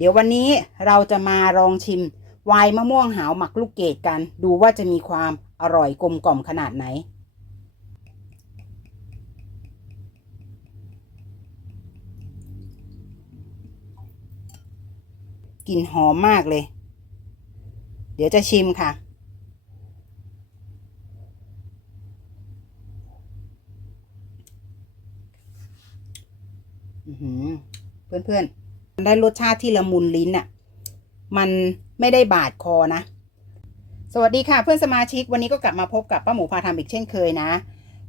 เดี๋ยววันนี้เราจะมาลองชิมไวน์มะม่วงหาวหมักลูกเกดกัน ดูว่าจะมีความอร่อยกลมกล่อมขนาดไหน กลิ่นหอมมากเลย เดี๋ยวจะชิมค่ะอื้อหือเพื่อนๆมัน ได้รสชาติที่ละมุนลิ้นอะ่ะ มันไม่ได้บาดคอนะ สวัสดีค่ะเพื่อนสมาชิก วันนี้ก็กลับมาพบกับป้าหมูพาทำอีกเช่นเคยนะ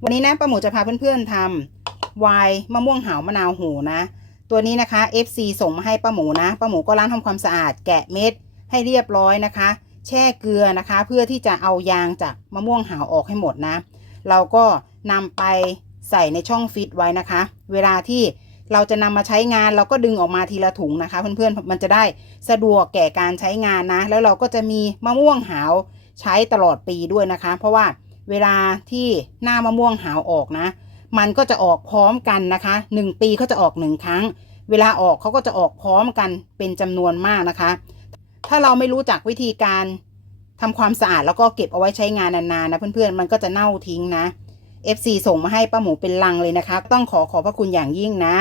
วันนี้นะป้าหมูจะพาเพื่อนๆทำไวน์มะม่วงหาวมะนาวโหนะ ตัวนี้นะคะ FC ส่งมาให้ป้าหมูนะป้าหมูก็ล้างทำความสะอาดแกะเม็ดให้เรียบร้อยนะคะ แช่เกลือนะคะ เพื่อที่จะเอายางจากมะม่วงหาวออกให้หมดนะ เราก็นำไปใส่ในช่องฟิตไว้นะคะ เวลาที่ เราจะนำมาใช้งานเราก็ดึงออกมาทีละถุงนะคะ เพื่อนๆมันจะได้สะดวกแก่การใช้งานนะ แล้วเราก็จะมีมะม่วงหาวใช้ตลอดปีด้วยนะคะ เพราะว่าเวลาที่หน้ามะม่วงหาวออกนะ มันก็จะออกพร้อมกันนะคะหนึ่งปีเขาจะออกหนึ่งครั้ง เวลาออกเขาก็จะออกพร้อมกันเป็นจำนวนมากนะคะ ถ้าเราไม่รู้จักวิธีการทำความสะอาดแล้วก็เก็บเอาไว้ใช้งานนานๆนะเพื่อนๆมันก็จะเน่าทิ้งนะ FC ส่งมาให้ป้าหมูเป็นลังเลยนะคะ ต้องขอขอบพระคุณอย่างยิ่งนะ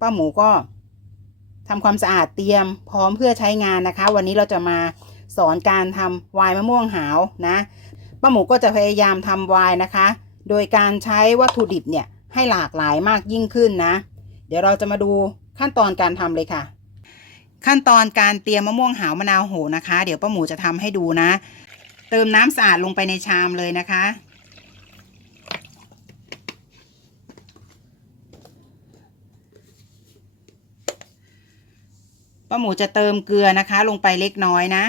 ป้าหมูก็ทำความสะอาดเตรียมพร้อมเพื่อใช้งานนะคะ วันนี้เราจะมาสอนการทำไวน์มะม่วงหาวนะป้าหมูก็จะพยายามทำไวน์นะคะ โดยการใช้วัตถุดิบเนี่ยให้หลากหลายมากยิ่งขึ้นนะ เดี๋ยวเราจะมาดูขั้นตอนการทำเลยค่ะ ขั้นตอนการเตรียมมะม่วงหาวมะนาวโหนะคะ เดี๋ยวป้าหมูจะทำให้ดูนะ เติมน้ำสะอาดลงไปในชามเลยนะคะ ป้าหมูจะเติมเกลือนะคะ ลงไปเล็กน้อยนะ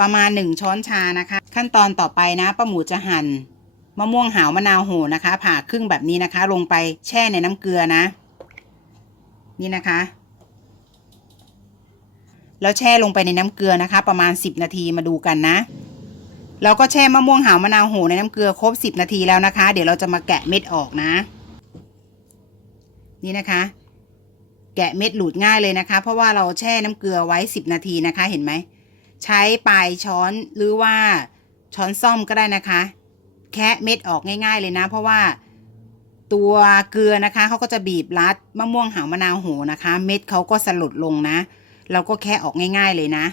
ประมาณหนึ่งช้อนชานะคะ ขั้นตอนต่อไปนะป้าหมูจะหั่นมะม่วงหาวมะนาวโหนะคะ ผ่าครึ่งแบบนี้นะคะ ลงไปแช่ในน้ำเกลือนะ นี่นะคะ แล้วแช่ลงไปในน้ำเกลือนะคะ ประมาณสิบนาทีมาดูกันนะเราก็แช่มะม่วงหาวมะนาวโหในน้ำเกลือครบสิบนาทีแล้วนะคะ เดี๋ยวเราจะมาแกะเม็ดออกนะ นี่นะคะ แกะเม็ดหลุดง่ายเลยนะคะ เพราะว่าเราแช่น้ำเกลือไว้สิบนาทีนะคะเห็นไหม ใช้ปลายช้อนหรือว่าช้อนซ่อมก็ได้นะคะ แคะเม็ดออกง่าย ๆ เลยนะ เพราะว่าตัวเกลือนะคะเขาก็จะบีบรัดมะม่วงหาวมะนาวโหนะคะ เม็ดเขาก็สลดลงนะ เราก็แคะออกง่าย ๆเลยนะ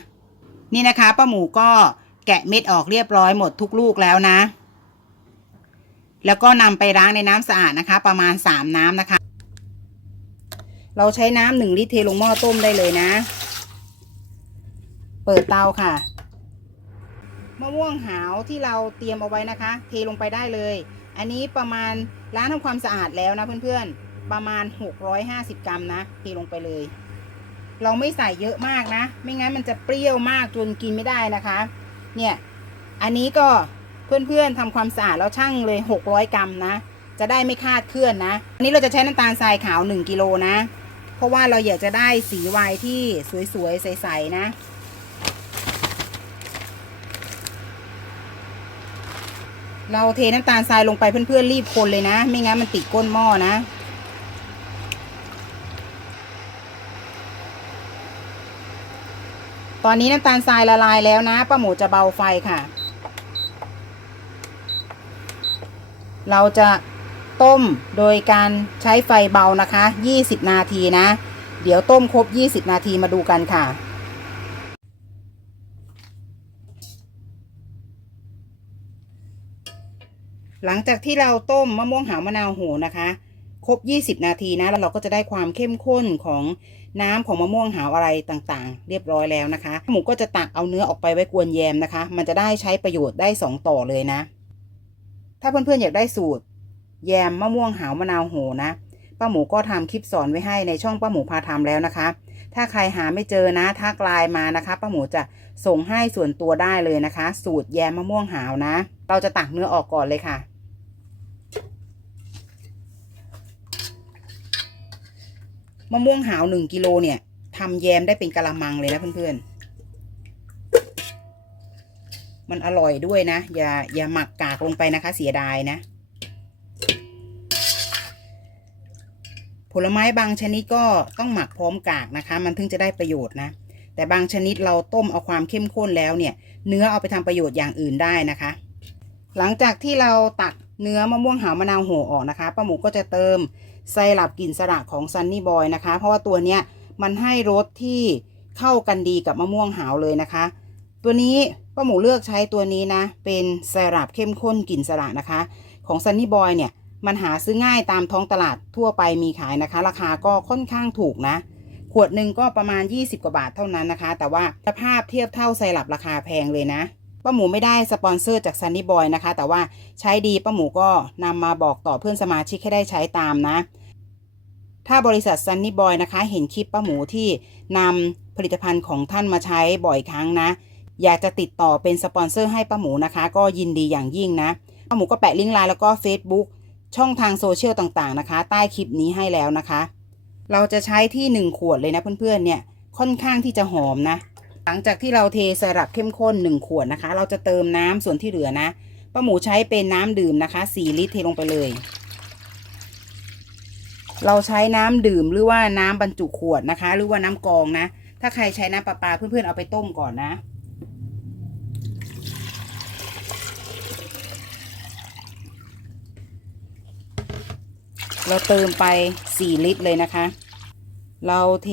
นี่นะคะป้าหมูก็แกะเม็ดออกเรียบร้อยหมดทุกลูกแล้วนะ แล้วก็นำไปล้างในน้ำสะอาดนะคะ ประมาณสามน้ำนะคะ เราใช้น้ำหนึ่งลิตรเทลงหม้อต้มได้เลยนะ เปิดเตาค่ะ มะม่วงหาวที่เราเตรียมเอาไว้นะคะ เทลงไปได้เลย อันนี้ประมาณล้างทำความสะอาดแล้วนะเพื่อนๆ ประมาณ 650 กรัมนะ เทลงไปเลย เราไม่ใส่เยอะมากนะ ไม่งั้นมันจะเปรี้ยวมากจนกินไม่ได้นะคะ เนี่ย อันนี้ก็เพื่อนๆทำความสะอาดแล้วช่างเลย 600 กรัมนะ จะได้ไม่คาดเคลื่อนนะ อันนี้เราจะใช้น้ำตาลทรายขาว 1 กิโลนะ เพราะว่าเราอยากจะได้สีไวน์ที่สวยๆ ใสๆนะ เราเทน้ำตาลทรายลงไปเพื่อนๆรีบคนเลยนะ ไม่งั้นมันติดก้นหม้อนะตอนนี้น้ำตาลทรายละลายแล้วนะป้าหมูจะเบาไฟค่ะ เราจะ ต้มโดยการใช้ไฟเบานะคะ 20 นาทีนะ เดี๋ยวต้มครบ 20 นาทีมาดูกันค่ะหลังจากที่เราต้มมะม่วงหาวมะนาวโหนะคะ ครบ 20 นาทีนะแล้วเราก็จะได้ความเข้มข้นของน้ำของมะม่วงหาวอะไรต่างๆ เรียบร้อยแล้วนะคะ หมูก็จะตักเอาเนื้อออกไปไว้กวนแยมนะคะ มันจะได้ใช้ประโยชน์ได้ 2 ต่อเลยนะ ถ้าเพื่อนๆอยากได้สูตร แยมมะม่วงหาวมะนาวโหนะป้าหมูก็ทำคลิปสอนไว้ให้ในช่องป้าหมูพาทำแล้วนะคะ ถ้าใครหาไม่เจอนะทักไลน์มานะคะป้าหมูจะส่งให้ส่วนตัวได้เลยนะคะ สูตรแยมมะม่วงหาวนะ เราจะตักเนื้อออกก่อนเลยค่ะมะม่วงหาวหนึ่งกิโลเนี่ยทำแยมได้เป็นกะละมังเลยนะเพื่อนๆ มันอร่อยด้วยนะ อย่าอย่าหมักกากลงไปนะคะ เสียดายนะ ลไม้บางชนิดก็ต้องหมักพร้อมกากนะคะ มันถึงจะได้ประโยชน์นะ แต่บางชนิดเราต้มเอาความเข้มข้นแล้วเนี่ย เนื้อเอาไปทำประโยชน์อย่างอื่นได้นะคะ หลังจากที่เราตักเนื้อมะม่วงหาวมะนาวโหออกนะคะป้าหมูก็จะเติมไซรัปกลิ่นสระของซันนี่บอยนะคะ เพราะว่าตัวเนี้ยมันให้รสที่เข้ากันดีกับมะม่วงหาวเลยนะคะ ตัวนี้ป้าหมูเลือกใช้ตัวนี้นะ เป็นไซรัปเข้มข้นกลิ่นสระนะคะ ของซันนี่บอยเนี่ย มันหาซื้อง่ายตามท้องตลาดทั่วไปมีขายนะคะ ราคาก็ค่อนข้างถูกนะ ขวดหนึ่งก็ประมาณ 20 กว่าบาทเท่านั้นนะคะ แต่ว่าสภาพเทียบเท่าไซรัปราคาแพงเลยนะป้าหมูไม่ได้สปอนเซอร์จากซันนี่บอยนะคะ แต่ว่าใช้ดีป้าหมูก็นำมาบอกต่อเพื่อนสมาชิกให้ได้ใช้ตามนะ ถ้าบริษัทซันนี่บอยนะคะ เห็นคลิปป้าหมูที่นำผลิตภัณฑ์ของท่านมาใช้บ่อยครั้งนะ อยากจะติดต่อเป็นสปอนเซอร์ให้ป้าหมูนะคะ ก็ยินดีอย่างยิ่งนะป้าหมูก็แปะลิงก์ไลน์แล้วก็ Facebook ช่องทางโซเชียลต่างๆนะคะ ใต้คลิปนี้ให้แล้วนะคะ เราจะใช้ที่ 1 ขวดเลยนะเพื่อนๆเนี่ยค่อนข้างที่จะหอมนะ หลังจากที่เราเทสลับเข้มข้น 1 ขวดนะคะ เราจะเติมน้ำส่วนที่เหลือนะป้าหมูใช้เป็นน้ำดื่มนะคะ 4 ลิตรเทลงไปเลย เราใช้น้ำดื่มหรือว่าน้ำบรรจุขวดนะคะ หรือว่าน้ำกองนะ ถ้าใครใช้น้ำประปาเพื่อนๆเอาไปต้มก่อนนะ เราเติมไป 4 ลิตรเลยนะคะ เราเท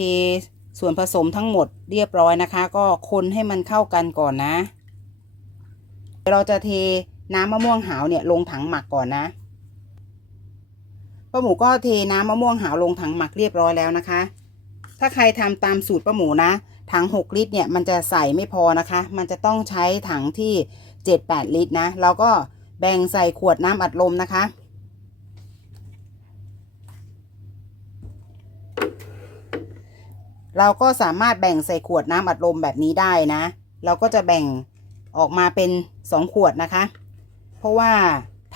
ส่วนผสมทั้งหมดเรียบร้อยนะคะ ก็คนให้มันเข้ากันก่อนนะ เราจะเทน้ำมะม่วงหาวเนี่ยลงถังหมักก่อนนะป้าหมูก็เทน้ำมะม่วงหาวลงถังหมักเรียบร้อยแล้วนะคะ ถ้าใครทำตามสูตรป้าหมูนะ ถัง 6 ลิตรเนี่ยมันจะใส่ไม่พอนะคะ มันจะต้องใช้ถังที่ 7-8 ลิตรนะ เราก็แบ่งใส่ขวดน้ำอัดลมนะคะ เราก็สามารถแบ่งใส่ขวดน้ำอัดลมแบบนี้ได้นะ เราก็จะแบ่งออกมาเป็นสองขวดนะคะ เพราะว่า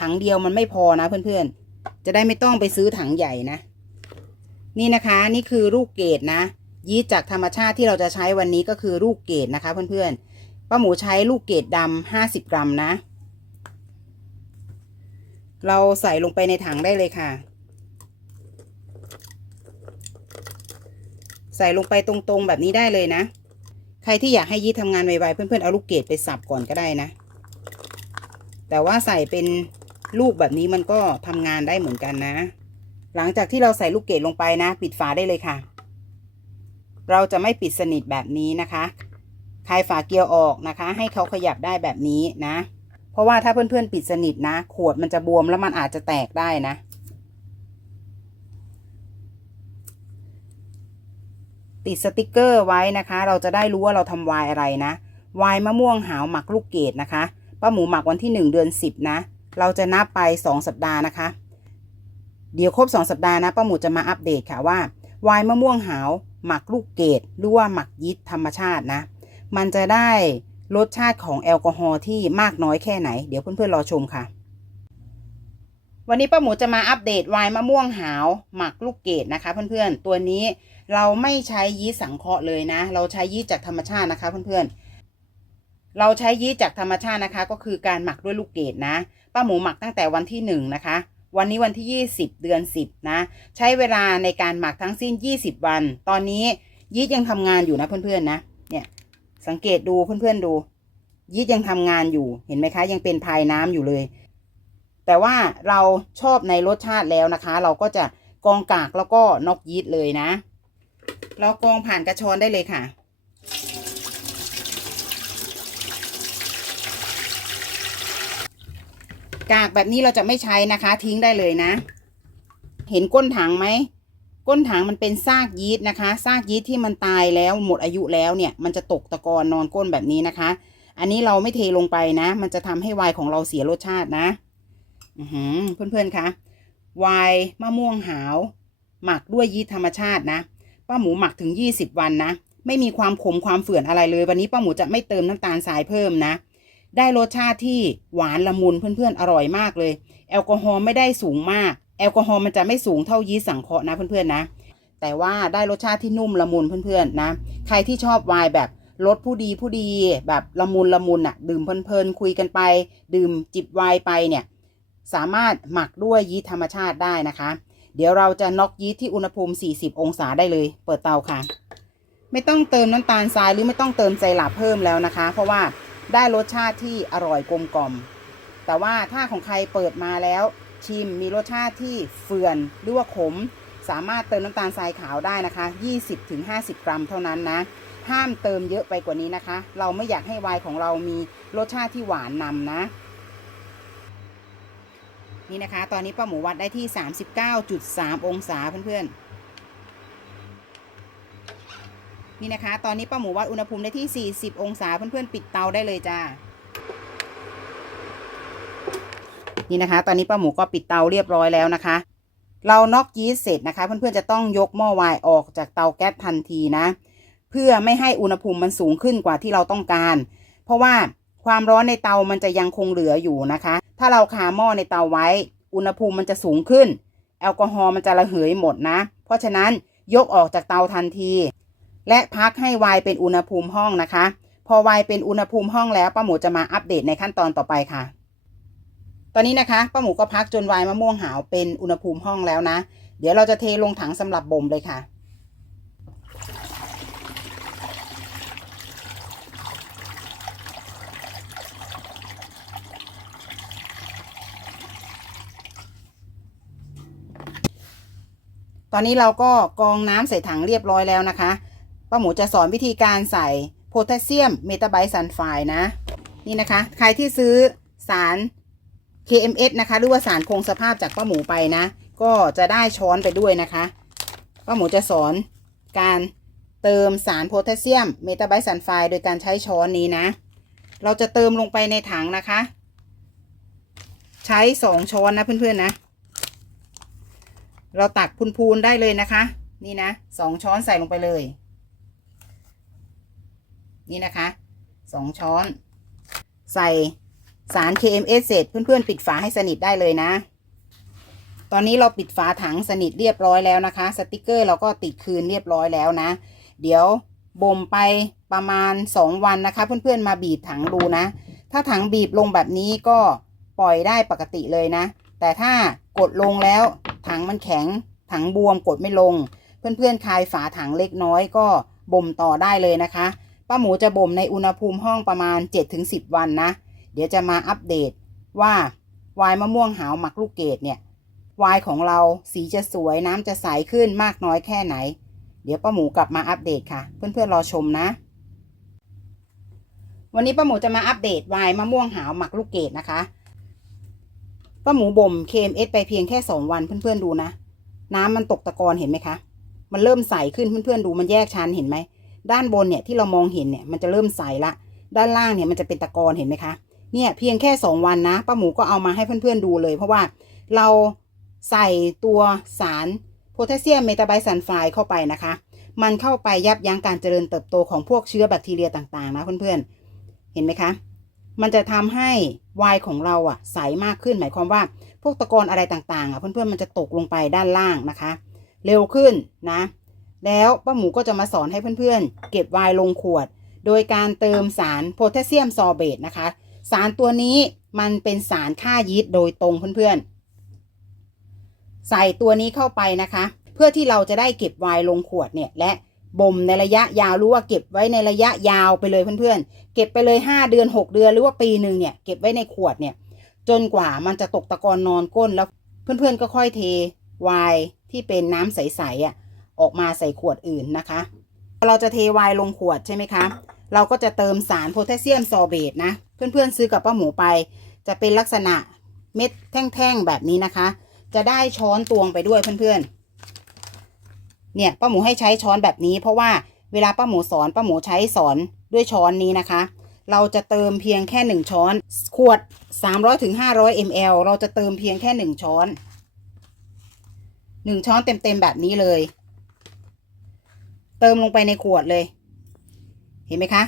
ถังเดียวมันไม่พอนะเพื่อนๆ จะได้ไม่ต้องไปซื้อถังใหญ่นะ นี่นะคะนี่คือลูกเกดนะ ยีสต์จากธรรมชาติที่เราจะใช้วันนี้ก็คือลูกเกดนะคะ เพื่อนๆ ป้าหมูใช้ลูกเกดดำห้าสิบกรัมนะ เราใส่ลงไปในถังได้เลยค่ะ ใส่ลงไปตรงๆแบบนี้ได้เลยนะ ใครที่อยากให้ยีสต์ทำงานไวๆเพื่อนๆเอาลูกเกดไปสับก่อนก็ได้นะ แต่ว่าใส่เป็นลูกแบบนี้มันก็ทำงานได้เหมือนกันนะ หลังจากที่เราใส่ลูกเกดลงไปนะ ปิดฝาได้เลยค่ะ เราจะไม่ปิดสนิทแบบนี้นะคะคลายฝาเกียร์ออกนะคะ ให้เขาขยับได้แบบนี้นะ เพราะว่าถ้าเพื่อนๆปิดสนิทนะ ขวดมันจะบวมแล้วมันอาจจะแตกได้นะ ติดสติกเกอร์ไว้นะคะ เราจะได้รู้ว่าเราทำวน์อะไรนะวน์มะม่วงหาวหมักลูกเกดนะคะป้าหมูหมักวันที่ 1 เดือน 10 นะ เราจะนับไป 2 สัปดาห์นะคะ เดี๋ยวครบ 2 สัปดาห์นะป้าหมูจะมาอัปเดตค่ะว่าวน์มะม่วงหาวหมักลูกเกดหรือว่าหมักยีสต์ธรรมชาตินะ มันจะได้รสชาติของแอลกอฮอล์ที่มากน้อยแค่ไหน เดี๋ยวเพื่อนๆรอชมค่ะ วันนี้ป้าหมูจะมาอัปเดตไวน์มะม่วงหาวหมักลูกเกดนะคะ เพื่อนๆ ตัวนี้เราไม่ใช้ยีสต์สังเคราะห์เลยนะ เราใช้ยีสต์จากธรรมชาตินะคะ เพื่อนๆ เราใช้ยีสต์จากธรรมชาตินะคะ ก็คือการหมักด้วยลูกเกดนะ ป้าหมูหมักตั้งแต่วันที่หนึ่งนะคะ วันนี้วันที่ 20 เดือน 10 นะ ใช้เวลาในการหมักทั้งสิ้น 20 วัน ตอนนี้ยีสต์ยังทำงานอยู่นะเพื่อนๆนะ เนี่ยสังเกตดูเพื่อนๆดูยีสต์ยังทำงานอยู่ เห็นไหมคะ ยังเป็นพายน้ำอยู่เลย แต่ว่าเราชอบในรสชาติแล้วนะคะ เราก็จะกองกากแล้วก็นอกยีสต์เลยนะ เรากองผ่านกระชอนได้เลยค่ะ กากแบบนี้เราจะไม่ใช้นะคะ ทิ้งได้เลยนะ เห็นก้นถังไหมก้นถังมันเป็นซากยีสต์นะคะซากยีสต์ที่มันตายแล้วหมดอายุแล้วเนี่ย มันจะตกตะกอนนอนก้นแบบนี้นะคะ อันนี้เราไม่เทลงไปนะ มันจะทำให้ไวน์ของเราเสียรสชาตินะ เพื่อนๆคะไวน์มะม่วงหาว หมักด้วยยีสต์ธรรมชาตินะ ป้าหมูหมักถึง 20 วันนะ ไม่มีความขมความเฝื่อนอะไรเลย วันนี้ป้าหมูจะไม่เติมน้ำตาลทรายเพิ่มนะ ได้รสชาติที่หวานละมุนเพื่อนๆอร่อยมากเลย แอลกอฮอล์ไม่ได้สูงมาก แอลกอฮอล์มันจะไม่สูงเท่ายีสต์สังเคราะห์นะเพื่อนๆนะ แต่ว่าได้รสชาติที่นุ่มละมุนเพื่อนๆนะ ใครที่ชอบไวน์แบบรสผู้ดีผู้ดีแบบละมุนละมุนอะ ดื่มเพลินๆคุยกันไป ดื่มจิบไวน์ไปเนี่ย สามารถหมักด้วยยีสต์ธรรมชาติได้นะคะ เดี๋ยวเราจะน็อกยีสต์ที่อุณหภูมิ 40 องศาได้เลย เปิดเตาค่ะ ไม่ต้องเติมน้ำตาลทรายหรือไม่ต้องเติมไซรัปเพิ่มแล้วนะคะ เพราะว่าได้รสชาติที่อร่อยกลมกล่อม แต่ว่าถ้าของใครเปิดมาแล้วชิมมีรสชาติที่เฟื่อนหรือว่าขม สามารถเติมน้ำตาลทรายขาวได้นะคะ 20-50 กรัมเท่านั้นนะ ห้ามเติมเยอะไปกว่านี้นะคะ เราไม่อยากให้ไวน์ของเรามีรสชาติที่หวานนำนะ นี่นะคะ ตอนนี้ป้าหมูวัดได้ที่ 39.3 องศาเพื่อนๆ นี่นะคะ ตอนนี้ป้าหมูวัดอุณหภูมิได้ที่ 40 องศาเพื่อนๆ ปิดเตาได้เลยจ้า นี่นะคะ ตอนนี้ป้าหมูก็ปิดเตาเรียบร้อยแล้วนะคะ เราน็อกยีสต์เสร็จนะคะ เพื่อนๆ จะต้องยกหม้อไวน์ออกจากเตาแก๊สทันทีนะ เพื่อไม่ให้อุณหภูมิมันสูงขึ้นกว่าที่เราต้องการ เพราะว่า ความร้อนในเตามันจะยังคงเหลืออยู่นะคะ ถ้าเราคาหม้อในเตาไว้ อุณหภูมิมันจะสูงขึ้น แอลกอฮอล์มันจะระเหยหมดนะ เพราะฉะนั้นยกออกจากเตาทันที และพักให้ไวน์เป็นอุณหภูมิห้องนะคะ พอไวน์เป็นอุณหภูมิห้องแล้วป้าหมูจะมาอัปเดตในขั้นตอนต่อไปค่ะ ตอนนี้นะคะป้าหมูก็พักจนไวน์มะม่วงหาวเป็นอุณหภูมิห้องแล้วนะ เดี๋ยวเราจะเทลงถังสำหรับบ่มเลยค่ะ ตอนนี้เราก็กรองน้ำใส่ถังเรียบร้อยแล้วนะคะป้าหมูจะสอนวิธีการใส่โพแทสเซียมเมตาไบซัลไฟด์นะ นี่นะคะ ใครที่ซื้อสาร KMS นะคะ หรือว่าสารคงสภาพจากป้าหมูไปนะ ก็จะได้ช้อนไปด้วยนะคะป้าหมูจะสอนการเติมสารโพแทสเซียมเมตาไบซัลไฟด์โดยการใช้ช้อนนี้นะ เราจะเติมลงไปในถังนะคะ ใช้สองช้อนนะเพื่อนๆนะ เราตักพูนๆได้เลยนะคะ นี่นะสองช้อนใส่ลงไปเลย นี่นะคะสองช้อน ใส่สาร KMS เสร็จเพื่อนๆ ปิดฝาให้สนิทได้เลยนะ ตอนนี้เราปิดฝาถังสนิทเรียบร้อยแล้วนะคะ สติกเกอร์เราก็ติดคืนเรียบร้อยแล้วนะ เดี๋ยวบ่มไปประมาณ 2 วันนะคะ เพื่อนๆ มาบีบถังดูนะ ถ้าถังบีบลงแบบนี้ก็ปล่อยได้ปกติเลยนะ แต่ถ้ากดลงแล้ว ถังมันแข็ง ถังบวมกดไม่ลง เพื่อนๆคลายฝาถังเล็กน้อยก็บ่มต่อได้เลยนะคะ ป้าหมูจะบ่มในอุณหภูมิห้องประมาณ 7-10 วันนะ เดี๋ยวจะมาอัปเดตว่าวน์มะม่วงหาวหมักลูกเกดเนี่ยวน์ของเราสีจะสวยน้ำจะใสขึ้นมากน้อยแค่ไหน เดี๋ยวป้าหมูกลับมาอัปเดตค่ะ เพื่อนๆรอชมนะ วันนี้ป้าหมูจะมาอัปเดตวน์มะม่วงหาวหมักลูกเกดนะคะ ป้าหมูบ่ม KMS ไปเพียงแค่สองวันเพื่อนๆดูนะ น้ำมันตกตะกอนเห็นไหมคะ มันเริ่มใสขึ้นเพื่อนๆดูมันแยกชั้นเห็นไหม ด้านบนเนี่ยที่เรามองเห็นเนี่ยมันจะเริ่มใสละ ด้านล่างเนี่ยมันจะเป็นตะกอนเห็นไหมคะ เนี่ยเพียงแค่สองวันนะป้าหมูก็เอามาให้เพื่อนๆดูเลย เพราะว่าเราใส่ตัวสารโพแทสเซียมเมตาไบซัลไฟด์เข้าไปนะคะ มันเข้าไปยับยั้งการเจริญเติบโตของพวกเชื้อแบคทีเรียต่างๆ นะเพื่อนๆ เห็นไหมคะ มันจะทำให้วน์ของเราอะใสมากขึ้นหมายความว่า พวกตะกอนอะไรต่างๆอะเพื่อนๆมันจะตกลงไปด้านล่างนะคะ เร็วขึ้นนะ แล้วป้าหมูก็จะมาสอนให้เพื่อนๆ เก็บวน์ลงขวด โดยการเติมสารโพแทสเซียมซอร์เบตนะคะ สารตัวนี้มันเป็นสารฆ่ายีสต์โดยตรงเพื่อนๆ ใส่ตัวนี้เข้าไปนะคะ เพื่อที่เราจะได้เก็บวน์ลงขวดเนี่ยและ บ่มในระยะยาวรู้ว่าเก็บไว้ในระยะยาวไปเลยเพื่อนๆ เก็บไปเลย 5 เดือน 6 เดือนหรือว่าปีหนึ่งเนี่ยเก็บไว้ในขวดเนี่ย จนกว่ามันจะตกตะกอนนอนก้นแล้วเพื่อนๆก็ค่อยเทไวน์ที่เป็นน้ำใสๆอะออกมาใส่ขวดอื่นนะคะเราจะเทไวน์ลงขวดใช่ไหมคะ เราก็จะเติมสารโพแทสเซียมซอเบตนะ เพื่อนๆซื้อกับป้าหมูไป จะเป็นลักษณะเม็ดแท่งๆแบบนี้นะคะ จะได้ช้อนตวงไปด้วยเพื่อนๆ เนี่ยป้าหมูให้ใช้ช้อนแบบนี้ เพราะว่าเวลาป้าหมูสอนป้าหมูใช้สอนด้วยช้อนนี้นะคะ เราจะเติมเพียงแค่หนึ่งช้อน ขวด 300ถึง500 ml เราจะเติมเพียงแค่หนึ่งช้อนหนึ่งช้อนเต็มๆแบบนี้เลย เติมลงไปในขวดเลย เห็นไหมคะ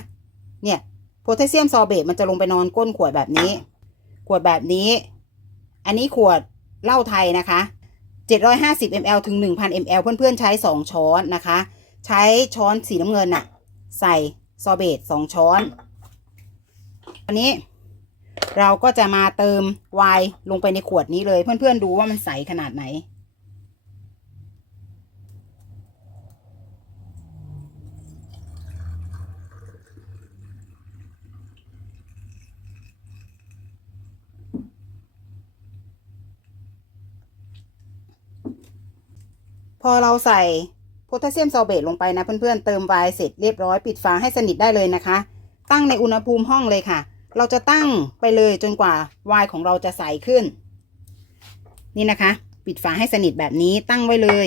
เนี่ยโพแทสเซียมซอเบตมันจะลงไปนอนก้นขวดแบบนี้ ขวดแบบนี้ อันนี้ขวดเหล้าไทยนะคะ 750 ml ถึง 1,000 ml เพื่อนๆ ใช้ 2 ช้อนนะคะ ใช้ช้อนสีน้ำเงินน่ะ ใส่ซอเบต2 ช้อนอันนี้เราก็จะมาเติมไวน์ลงไปในขวดนี้เลย เพื่อนๆ ดูว่ามันใสขนาดไหน พอเราใส่โพแทสเซียมซอเบตลงไปนะ เพื่อนๆเติมไวน์เสร็จเรียบร้อยปิดฝาให้สนิทได้เลยนะคะ ตั้งในอุณหภูมิห้องเลยค่ะ เราจะตั้งไปเลยจนกว่าไวน์ของเราจะใสขึ้น นี่นะคะ ปิดฝาให้สนิทแบบนี้ตั้งไว้เลย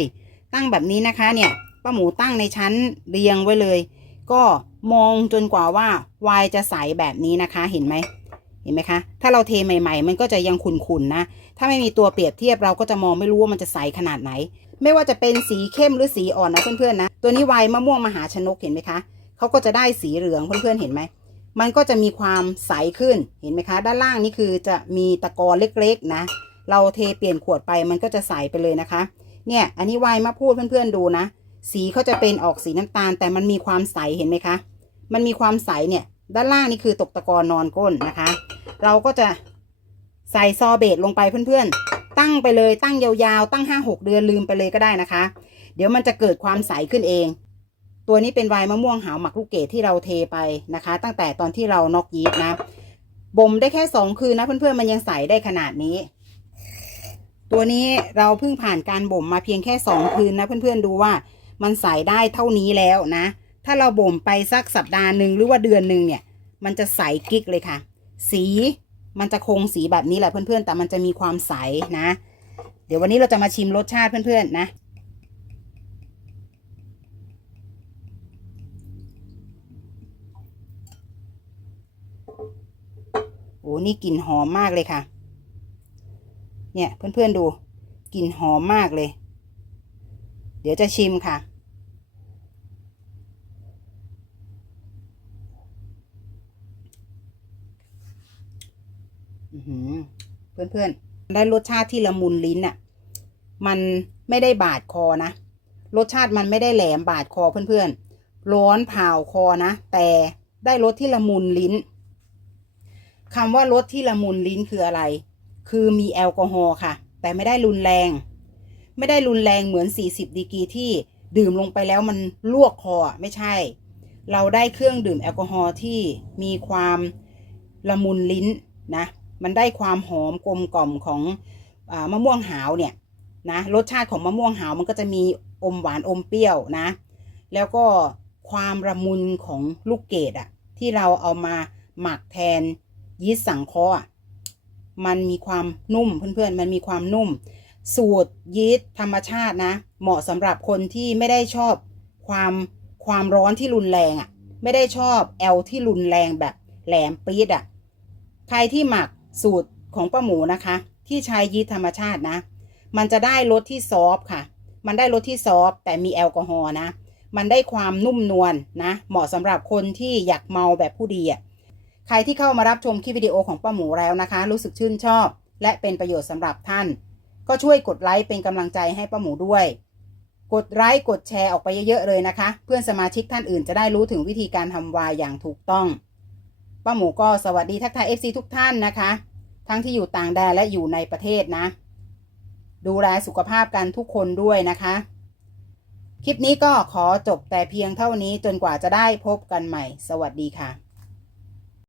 ตั้งแบบนี้นะคะเนี่ยป้าหมูตั้งในชั้นเรียงไว้เลย ก็มองจนกว่าว่าไวน์จะใสแบบนี้นะคะเห็นไหมเห็นไหมคะ ถ้าเราเทใหม่ ๆ มันก็จะยังขุ่นๆนะ ถ้าไม่มีตัวเปรียบเทียบเราก็จะมองไม่รู้ว่ามันจะใสขนาดไหน ไม่ว่าจะเป็นสีเข้มหรือสีอ่อนนะเพื่อนๆนะ ตัวนี้ไวมะม่วงมหาชนกเห็นไหมคะเขาก็จะได้สีเหลืองเพื่อนๆเห็นไหมมันก็จะมีความใสขึ้นเห็นไหมคะ ด้านล่างนี่คือจะมีตะกอนเล็กๆนะ เราเทเปลี่ยนขวดไปมันก็จะใสไปเลยนะคะ เนี่ยอันนี้ไวมาพูดเพื่อนๆดูนะ สีเขาจะเป็นออกสีน้ำตาล แต่มันมีความใสเห็นไหมคะ มันมีความใสเนี่ย ด้านล่างนี่คือตกตะกอนนอนก้นนะคะ เราก็จะใส่ซอเบตลงไปเพื่อนๆ ตั้งไปเลยตั้งยาวๆ ตั้งห้าหกเดือนลืมไปเลยก็ได้นะคะ เดี๋ยวมันจะเกิดความใสขึ้นเอง ตัวนี้เป็นไวน์มะม่วงหาวหมักลูกเกดที่เราเทไปนะคะ ตั้งแต่ตอนที่เรานอกยีสต์นะบ่มได้แค่สองคืนนะเพื่อนๆมันยังใสได้ขนาดนี้ ตัวนี้เราเพิ่งผ่านการบ่มมาเพียงแค่สองคืนนะเพื่อนๆดูว่ามันใสได้เท่านี้แล้วนะ ถ้าเราบ่มไปสักสัปดาห์หนึ่งหรือว่าเดือนหนึ่งเนี่ย มันจะใสกิ๊กเลยค่ะ สี มันจะคงสีแบบนี้แหละเพื่อนๆ แต่มันจะมีความใสนะ เดี๋ยววันนี้เราจะมาชิมรสชาติเพื่อนๆนะ โอ้นี่กลิ่นหอมมากเลยค่ะ เนี่ยเพื่อนๆดู กลิ่นหอมมากเลย เดี๋ยวจะชิมค่ะ อื้อหือ เพื่อนๆ ได้รสชาติที่ละมุนลิ้นอะ่ะ มันไม่ได้บาดคอนะ รสชาติมันไม่ได้แหลมบาดคอเพื่อนๆ ร้อนเผาคอนะ แต่ได้รสที่ละมุนลิ้นคำว่ารสที่ละมุนลิ้นคืออะไร คือมีแอลกอฮอล์ค่ะ แต่ไม่ได้รุนแรง ไม่ได้รุนแรงเหมือน 40ดีกรีที่ดื่มลงไปแล้วมันลวกคอไม่ใช่ เราได้เครื่องดื่มแอลกอฮอล์ที่มีความละมุนลิ้นนะ มันได้ความหอมกลมกล่อมของอมะม่วงหาวเนี่ยนะรสชาติของมะม่วงหาวมันก็จะมีอมหวานอมเปรี้ยวนะ แล้วก็ความระมุนของลูกเกดอะที่เราเอามาหมักแทนยีสต์สังเคราะห์อะมันมีความนุ่มเพื่อนๆ มันมีความนุ่ม สูตรยีสต์ธรรมชาตินะ เหมาะสำหรับคนที่ไม่ได้ชอบความความร้อนที่รุนแรงอะ่ะ ไม่ได้ชอบแอลที่รุนแรงแบบแหลมปี๊ดอะ่ะ ใครที่หมัก สูตรของป้าหมูนะคะ ที่ใช้ยีสต์ธรรมชาตินะ มันจะได้รสที่ซอฟค่ะ มันได้รสที่ซอฟแต่มีแอลกอฮอล์นะ มันได้ความนุ่มนวลนะเหมาะสำหรับคนที่อยากเมาแบบผู้ดีอะใครที่เข้ามารับชมคลิปวิดีโอของป้าหมูแล้วนะคะ รู้สึกชื่นชอบ และเป็นประโยชน์สำหรับท่าน ก็ช่วยกดไลค์เป็นกำลังใจให้ป้าหมูด้วยกดไลค์กดแชร์ออกไปเยอะๆเลยนะคะ เพื่อนสมาชิกท่านอื่นจะได้รู้ถึงวิธีการทำวายอย่างถูกต้อง ป้าหมูก็สวัสดีทักทาย FC ทุกท่านนะคะ ทั้งที่อยู่ต่างแดนและอยู่ในประเทศนะ ดูแลสุขภาพกันทุกคนด้วยนะคะ คลิปนี้ก็ขอจบแต่เพียงเท่านี้จนกว่าจะได้พบกันใหม่ สวัสดีค่ะ